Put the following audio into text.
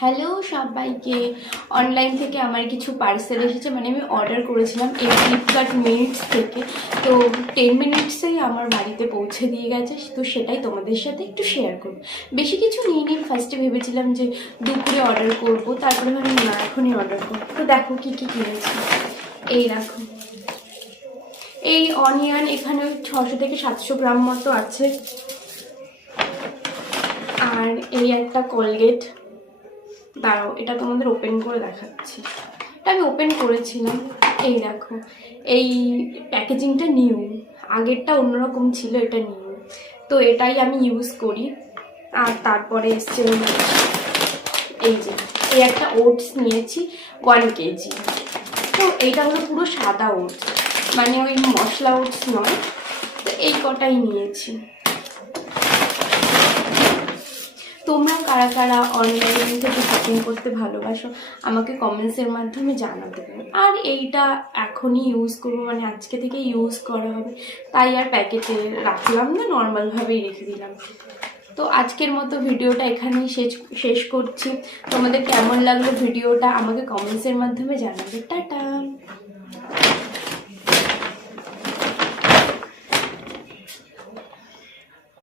Hello সবাইকে। Online থেকে আমার কিছু পার্সেল এসেছে, মানে আমি অর্ডার করেছিলাম এই ফ্লিপকার্ট মিনিটস থেকে। তো 10 মিনিটসেই আমার বাড়িতে পৌঁছে দিয়ে গেছে, তো সেটাই তোমাদের সাথে একটু শেয়ার করব। বেশি কিছু নিয়ে ফার্স্টে ভেবেছিলাম যে দুপুরে অর্ডার করব, তারপরে ভাবলাম না এখনই অর্ডার করবো। তো দেখো কী কী কিনেছি। এই দেখো, এই অনিয়ন এখানে 600 থেকে 700 গ্রাম মতো আছে। আর এই একটা কোলগেট, দাঁড়াও এটা তোমাদের ওপেন করে দেখাচ্ছি। এটা আমি ওপেন করেছিলাম। এই দেখো, এই প্যাকেজিংটা নিউ, আগেরটা অন্যরকম ছিল, এটা নিউ। তো এটাই আমি ইউজ করি। আর তারপরে এসছে এই যে এই একটা ওটস নিয়েছি 1 কেজি। তো এইটা হলো পুরো সাদা ওটস, মানে ওই মশলা ওটস নয়। তো এই কটাই নিয়েছি। তোমরা কারা কারা অনলাইন থেকে শপিং করতে ভালোবাসো আমাকে কমেন্টসের মাধ্যমে জানাতে পারো। আর এইটা এখনই ইউজ করবো, মানে আজকে থেকে ইউজ করা হবে, তাই আর প্যাকেটে রাখলাম না, নর্মালভাবেই রেখে দিলাম। তো আজকের মতো ভিডিওটা এখানেই শেষ করছি। তোমাদের কেমন লাগলো ভিডিওটা আমাকে কমেন্টসের মাধ্যমে জানাবে। টাটা।